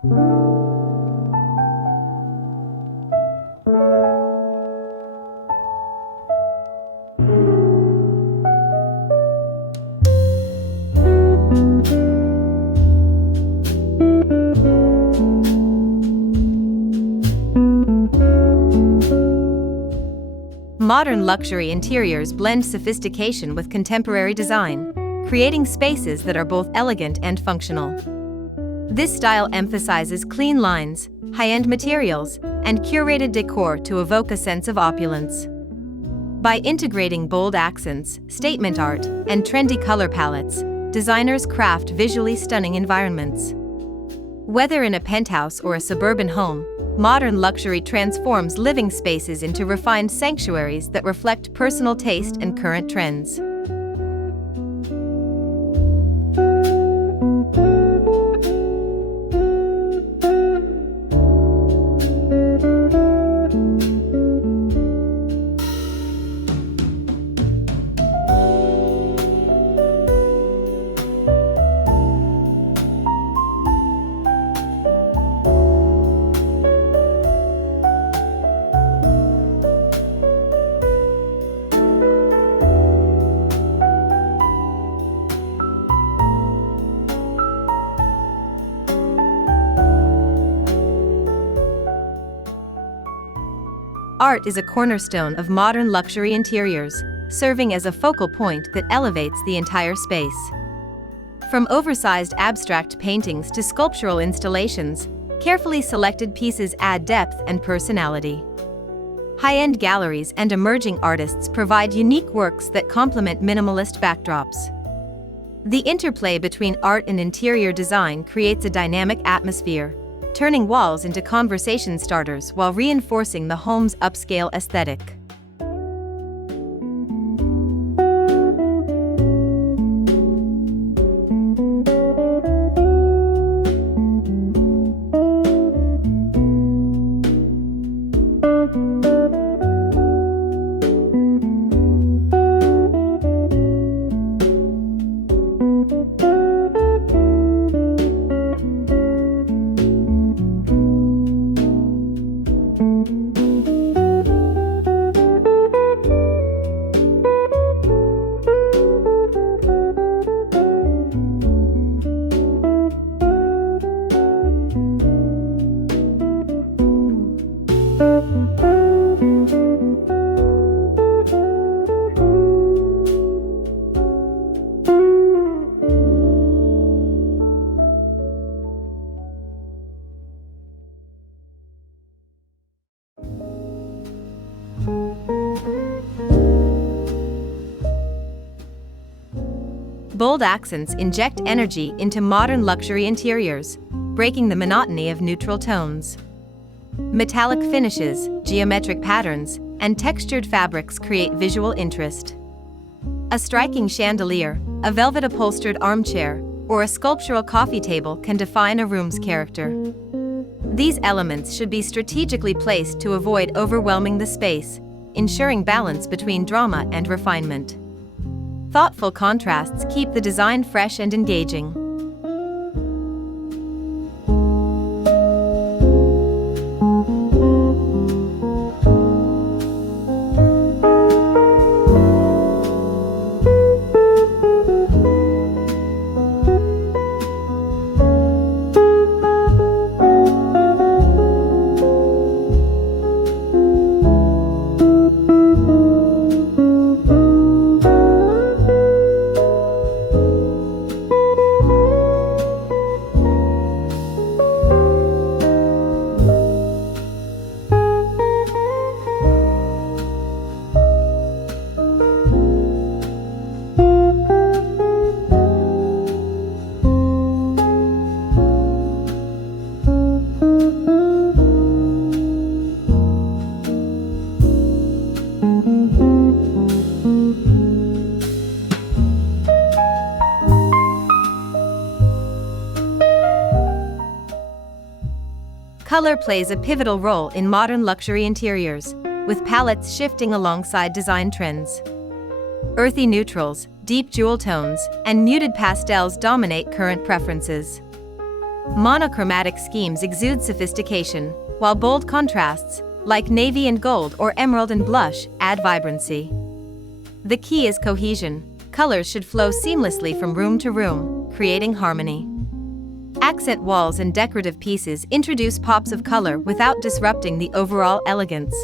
Modern luxury interiors blend sophistication with contemporary design, creating spaces that are both elegant and functional. This style emphasizes clean lines, high-end materials, and curated decor to evoke a sense of opulence. By integrating bold accents, statement art, and trendy color palettes, designers craft visually stunning environments. Whether in a penthouse or a suburban home, modern luxury transforms living spaces into refined sanctuaries that reflect personal taste and current trends. Art is a cornerstone of modern luxury interiors, serving as a focal point that elevates the entire space. From oversized abstract paintings to sculptural installations, carefully selected pieces add depth and personality. High-end galleries and emerging artists provide unique works that complement minimalist backdrops. The interplay between art and interior design creates a dynamic atmosphere, turning walls into conversation starters while reinforcing the home's upscale aesthetic. Bold accents inject energy into modern luxury interiors, breaking the monotony of neutral tones. Metallic finishes, geometric patterns, and textured fabrics create visual interest. A striking chandelier, a velvet-upholstered armchair, or a sculptural coffee table can define a room's character. These elements should be strategically placed to avoid overwhelming the space, ensuring balance between drama and refinement. Thoughtful contrasts keep the design fresh and engaging. Color plays a pivotal role in modern luxury interiors, with palettes shifting alongside design trends. Earthy neutrals, deep jewel tones, and muted pastels dominate current preferences. Monochromatic schemes exude sophistication, while bold contrasts, like navy and gold or emerald and blush, add vibrancy. The key is cohesion. Colors should flow seamlessly from room to room, creating harmony. Accent walls and decorative pieces introduce pops of color without disrupting the overall elegance.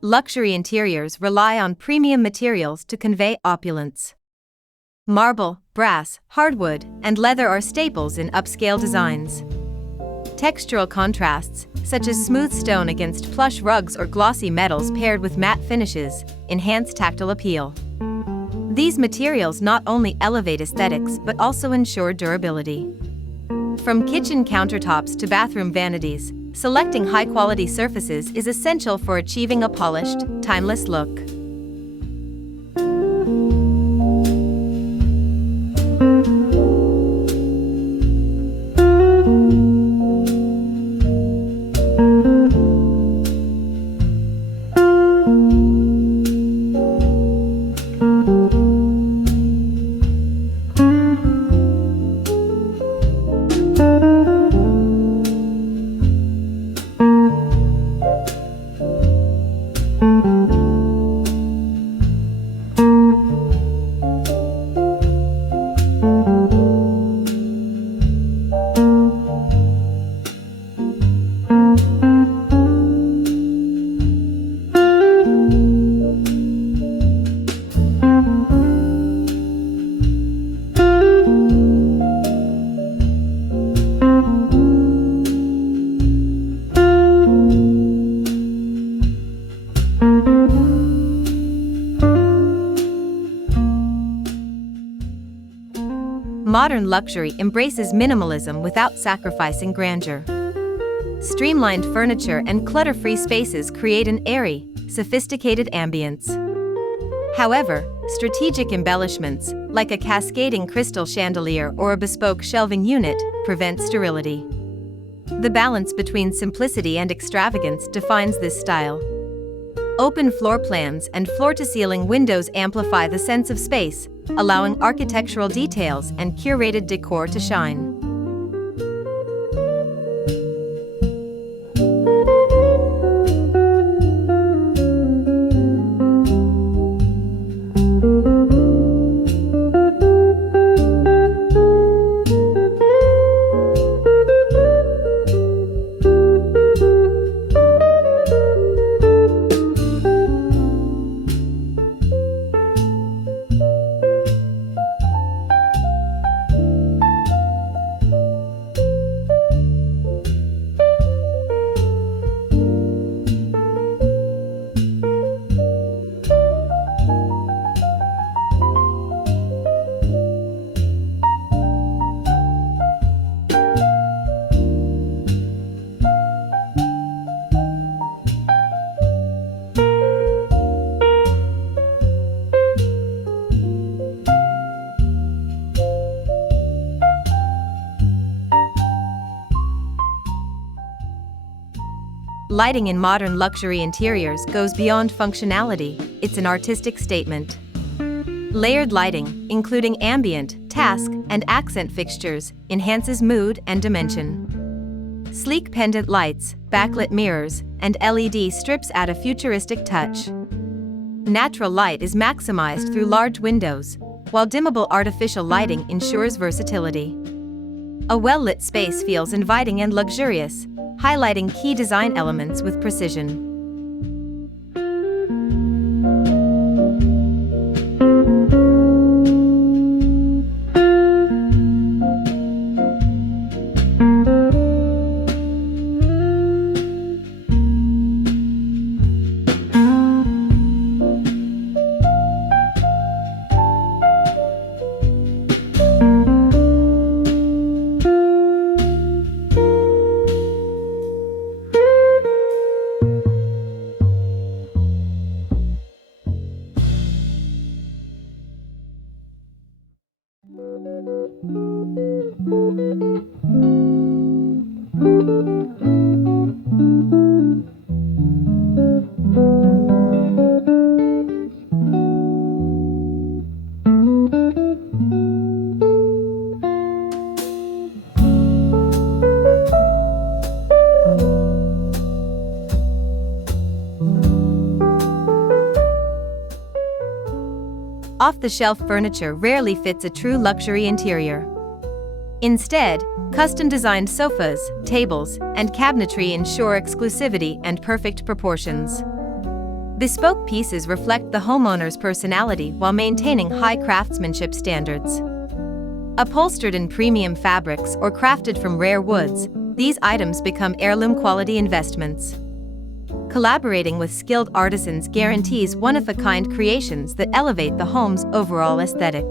Luxury interiors rely on premium materials to convey opulence. Marble, brass, hardwood, and leather are staples in upscale designs. Textural contrasts, such as smooth stone against plush rugs or glossy metals paired with matte finishes, enhance tactile appeal. These materials not only elevate aesthetics but also ensure durability. From kitchen countertops to bathroom vanities, selecting high-quality surfaces is essential for achieving a polished, timeless look. Modern luxury embraces minimalism without sacrificing grandeur. Streamlined furniture and clutter-free spaces create an airy, sophisticated ambience. However, strategic embellishments, like a cascading crystal chandelier or a bespoke shelving unit, prevent sterility. The balance between simplicity and extravagance defines this style. Open floor plans and floor-to-ceiling windows amplify the sense of space, allowing architectural details and curated decor to shine. Lighting in modern luxury interiors goes beyond functionality, it's an artistic statement. Layered lighting, including ambient, task, and accent fixtures, enhances mood and dimension. Sleek pendant lights, backlit mirrors, and LED strips add a futuristic touch. Natural light is maximized through large windows, while dimmable artificial lighting ensures versatility. A well-lit space feels inviting and luxurious, highlighting key design elements with precision. Off-the-shelf furniture rarely fits a true luxury interior. Instead, custom-designed sofas, tables, and cabinetry ensure exclusivity and perfect proportions. Bespoke pieces reflect the homeowner's personality while maintaining high craftsmanship standards. Upholstered in premium fabrics or crafted from rare woods, these items become heirloom-quality investments. Collaborating with skilled artisans guarantees one-of-a-kind creations that elevate the home's overall aesthetic.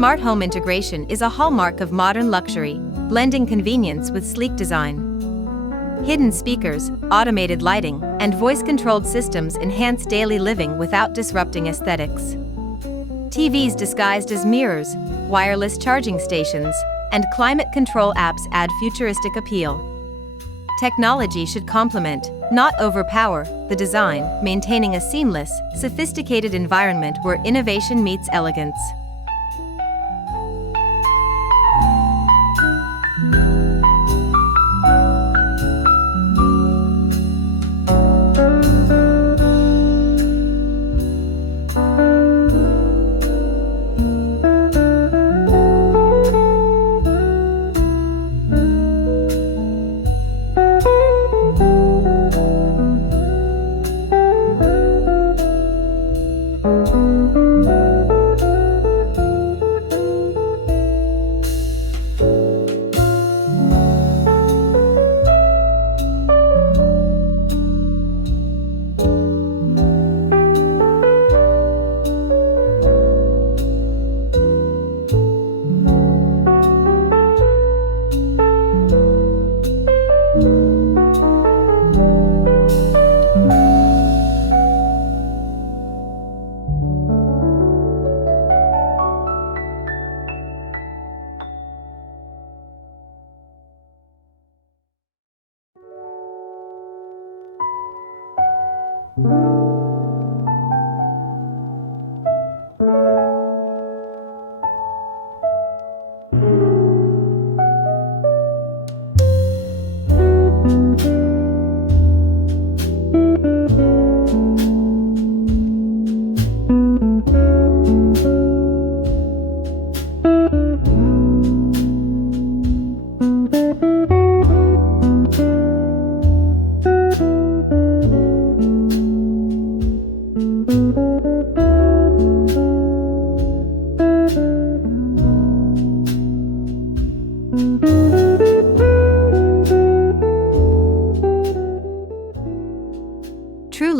Smart home integration is a hallmark of modern luxury, blending convenience with sleek design. Hidden speakers, automated lighting, and voice-controlled systems enhance daily living without disrupting aesthetics. TVs disguised as mirrors, wireless charging stations, and climate control apps add futuristic appeal. Technology should complement, not overpower, the design, maintaining a seamless, sophisticated environment where innovation meets elegance.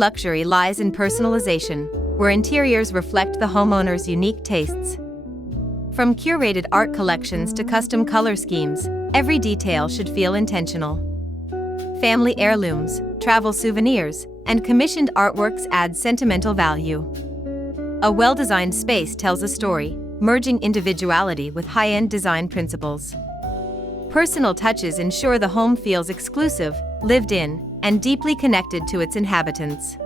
luxury lies in personalization, where interiors reflect the homeowner's unique tastes. From curated art collections to custom color schemes, every detail should feel intentional. Family heirlooms, travel souvenirs, and commissioned artworks add sentimental value. A well-designed space tells a story, merging individuality with high-end design principles. Personal touches ensure the home feels exclusive, lived in, and deeply connected to its inhabitants.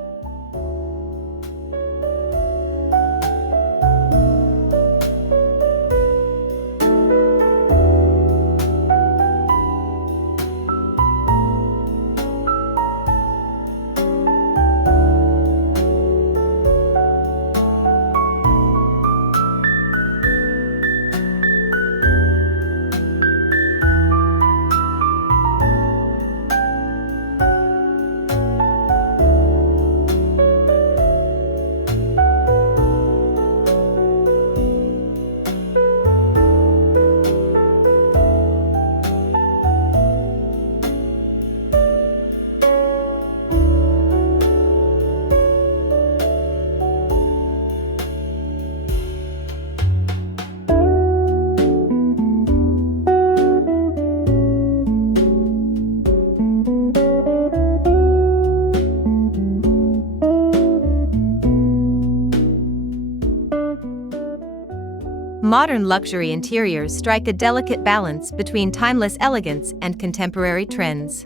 Modern luxury interiors strike a delicate balance between timeless elegance and contemporary trends.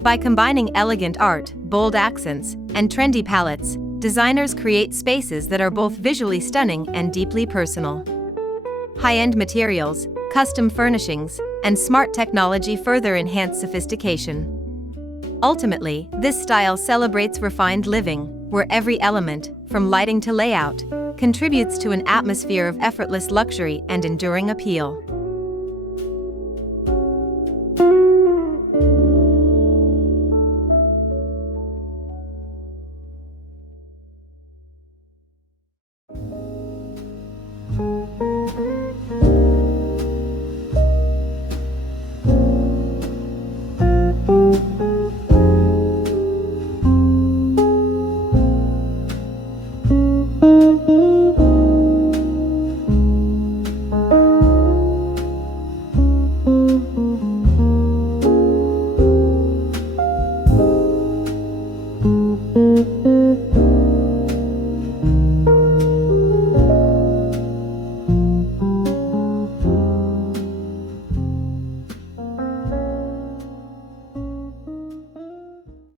By combining elegant art, bold accents, and trendy palettes, designers create spaces that are both visually stunning and deeply personal. High-end materials, custom furnishings, and smart technology further enhance sophistication. Ultimately, this style celebrates refined living, where every element, from lighting to layout, contributes to an atmosphere of effortless luxury and enduring appeal.